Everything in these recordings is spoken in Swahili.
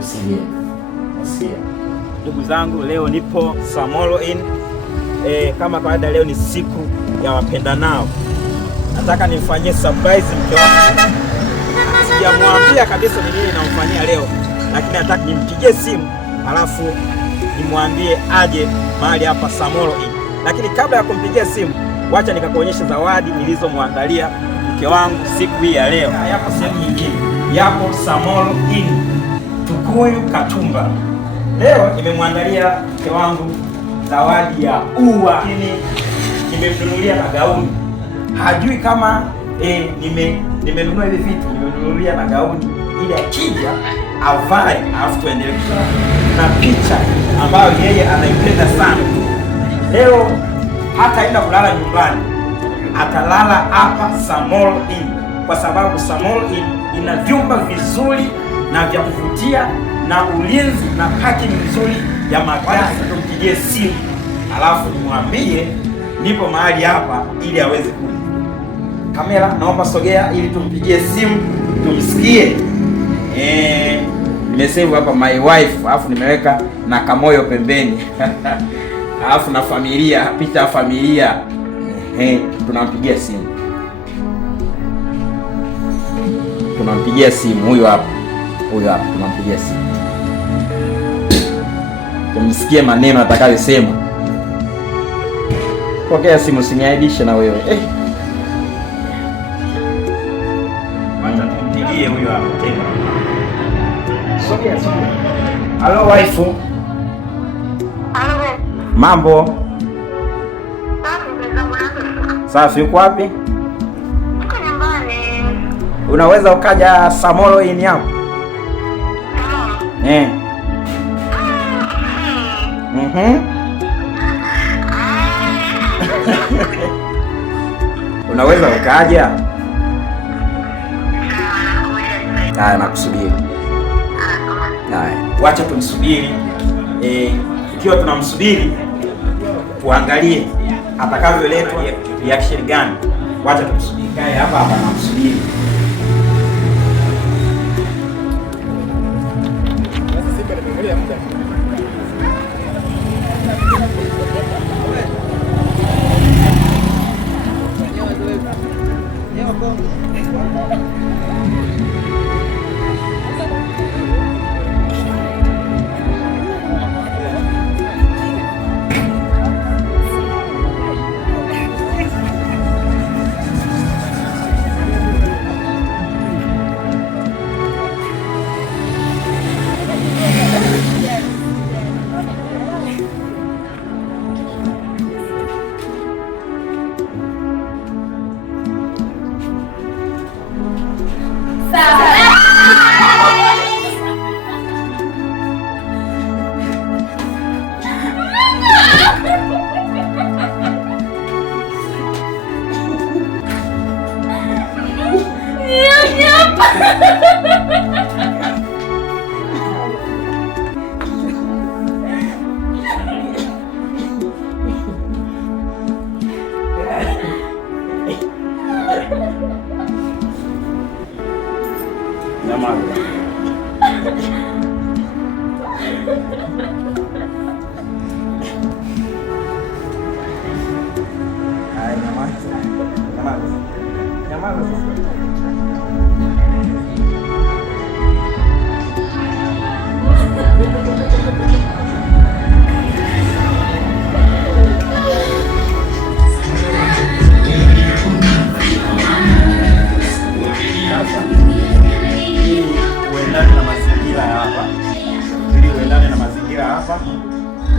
Usilie. Ndugu zangu, leo nipo Samoro Inn. Kama kawaida, leo ni siku ya wapendanao. Nataka nimfanyie surprise mke wangu. Sijamwambia kabisa ni nini namfanyia leo, lakini nataka nimpigie simu alafu nimwambie aje mahali hapa Samoro Inn. Lakini kabla ya kumpigia simu, wacha nikakuonyesha zawadi nilizomwandalia mke wangu siku hii ya leo. Yapo sehemu nyingine, yapo Samoro Inn Tukuyu Katumba. Leo nimemwandalia mke wangu zawadi ya ua. Nimemnunulia na gauni. Hajui kama nimenunua hivi vitu, nimemnunulia na gauni ili akija avae, alafu tuendelee na picha ambayo yeye anaipenda sana. Leo hataenda kulala nyumbani, atalala hapa Samoro Inn, kwa sababu Samoro Inn ina vyumba vizuri na vya kuvutia na ulinzi na parking nzuri ya magari. Tumpigie simu alafu nimwambie nipo mahali hapa ili aweze kuja. Kamera, naomba sogea ili tumpigie simu tumsikie. Nimesave hapa my wife, alafu nimeweka na kamoyo pembeni alafu na familia, picha ya familia. Tunampigia simu. Huyu hapa, tunampigia simu. Tumsikie maneno atakayosema. Pokea simu, usiniaibishe na wewe. Wacha tumpigie huyu hapa tena. Sogea. Halo wife. Halo. Mambo? Safi, uko wapi? Niko nyumbani. Unaweza ukaja Samoro Inn hapo? Unaweza ukaja? Haya, nakusubiri. Haya, wacha tumsubiri. Ikiwa tunamsubiri, tuangalie atakavyoletwa reaction gani. Wacha tumsubiri. Kae hapa namsubiri.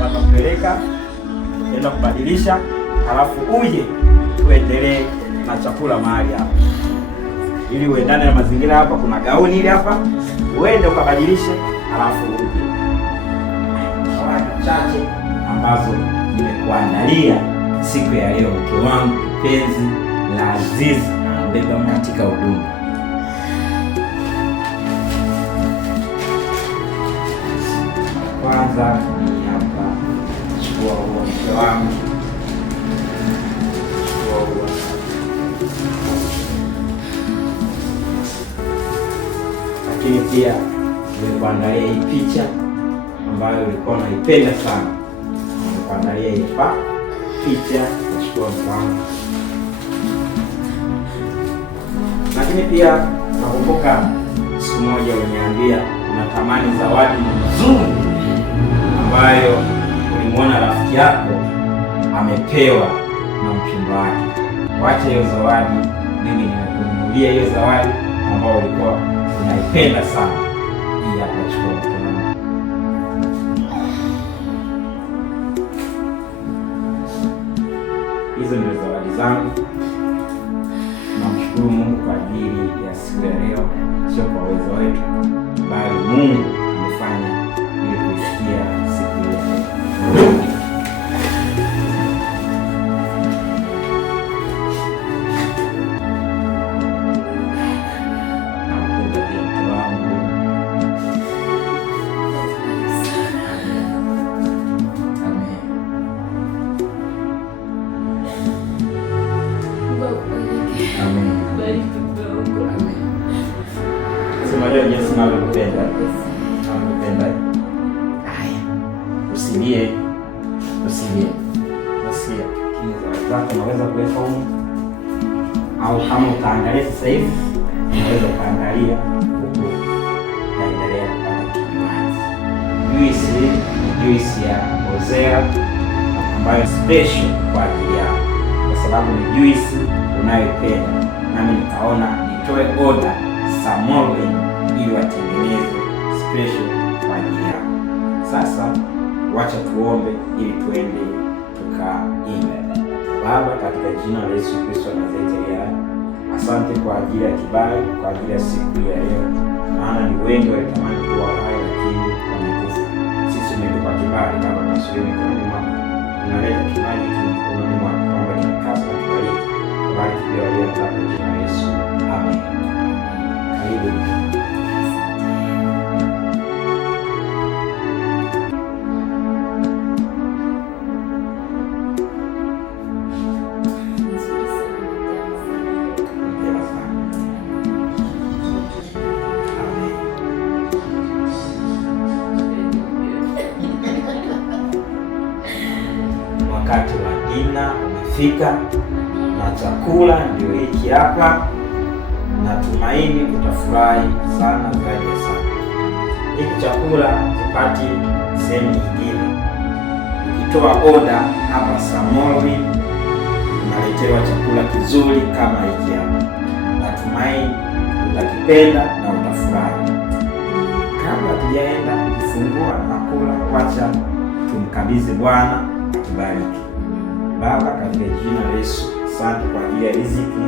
Watakupeleka enda kubadilisha, halafu uje tuendelee na chakula mahali hapa, ili uendane na mazingira hapa. Kuna gauni ile hapa, uende ukabadilishe, halafu uje. Zawadi chache ambazo nimekuandalia siku ya leo, mke wangu kipenzi la azizi, mbeba katika huduma. Kwanza ni hapa, chukua huo mke wangu, chukua huo. Lakini pia nimekuandalia hii picha ambayo ulikuwa unaipenda sana. Nimekuandalia hii hapa picha, nachukua mfano. Lakini pia nakumbuka siku moja uliniambia unatamani zawadi nzuri ambayo ulimwona rafiki yako amepewa na mchumba wake. Wacha hiyo zawadi, mimi nimekununulia hiyo zawadi ambayo ulikuwa unaipenda sana. Hii hapa, chukua mkono. Hizo ndio zawadi zangu. Namshukuru Mungu kwa ajili ya siku ya leo, sio kwa uwezo wetu, bali Mungu amefanya ili kufikia siku ya leo. Nakupenda. Haya, usilie. Nasikia kile zawadi zako unaweza kuweka huko, au kama utaangalia sasa hivi unaweza ukaangalia huko, utaendelea kupata kinywaji. Juisi ya Ozea ambayo special kwa ajili yako, kwa sababu ni juisi unayoipenda, nami nikaona nitoe order Samoro ili watengeneze special kwa ajili yako. Sasa wacha tuombe ili tuende tukaimbe. Baba, katika jina la Yesu Kristo wa Nazareti, asante kwa ajili ya kibali, kwa ajili ya siku ya leo, maana ni wengi walitamani kuwa hai lakini wamekufa. Sisi umetupa kibali Baba, tunasubiri mikononi mwako. Tunaleta kibali hiki mikononi mwako, kwamba kitakasa na kubariki. Bariki pia waliotoka kwa jina la Yesu. Amen. Karibu. Wakati wa dina umefika na chakula ndio hiki hapa. Natumaini utafurahi sana zaidi sana. Hiki chakula kipati sehemu nyingine. Ukitoa oda hapa Samoro unaletewa chakula kizuri kama hiki hapa. Natumaini utakipenda na utafurahi. Kabla tujaenda kufungua na kula, wacha tumkabidhi Bwana atubariki. Baba, katika jina la Yesu, asante kwa ajili ya riziki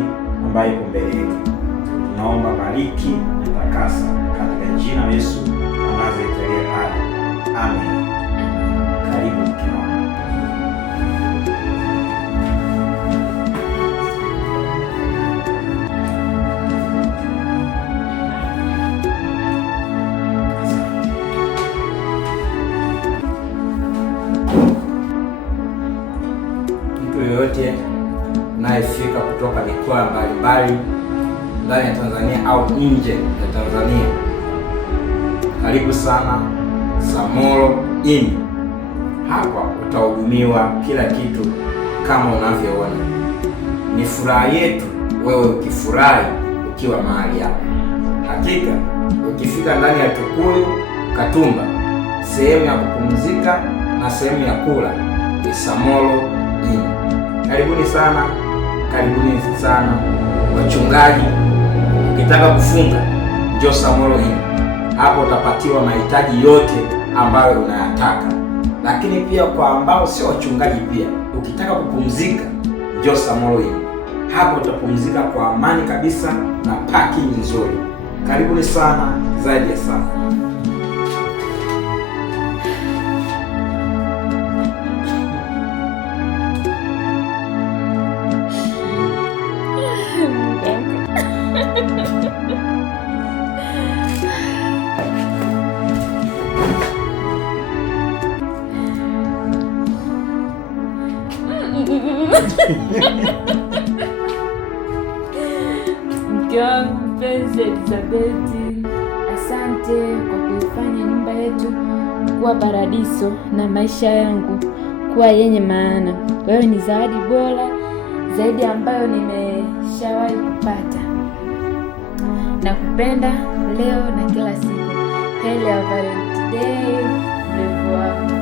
ambayo iko mbele yetu. Tunaomba bariki na takasa katika jina la Yesu anazoendelea haya. Amen. Karibu mke wangu. Mtu yoyote unayefika kutoka mikoa mbalimbali ndani ya Tanzania au nje ya Tanzania, karibu sana Samoro Inn. Hapa utahudumiwa kila kitu kama unavyoona. Ni furaha yetu wewe ukifurahi ukiwa mahali hapa. Hakika ukifika ndani ya Tukuyu Katumba, sehemu ya kupumzika na sehemu ya kula ni Samoro Inn. Karibuni sana, karibuni sana wachungaji. Ukitaka kufunga njoo Samoro Inn. Hapo utapatiwa mahitaji yote ambayo unayataka. Lakini pia kwa ambao sio wachungaji, pia ukitaka kupumzika njoo Samoro Inn. Hapo utapumzika kwa amani kabisa na parking nzuri. Karibuni sana zaidi ya sana. Mke wangu mpenzi Elizabeth, asante kwa kuifanya nyumba yetu kuwa paradiso na maisha yangu kuwa yenye maana. Wewe ni zawadi bora zaidi ambayo nimeshawahi kupata. Nakupenda leo na kila siku. Heri ya Valentine Day, mrembo wako.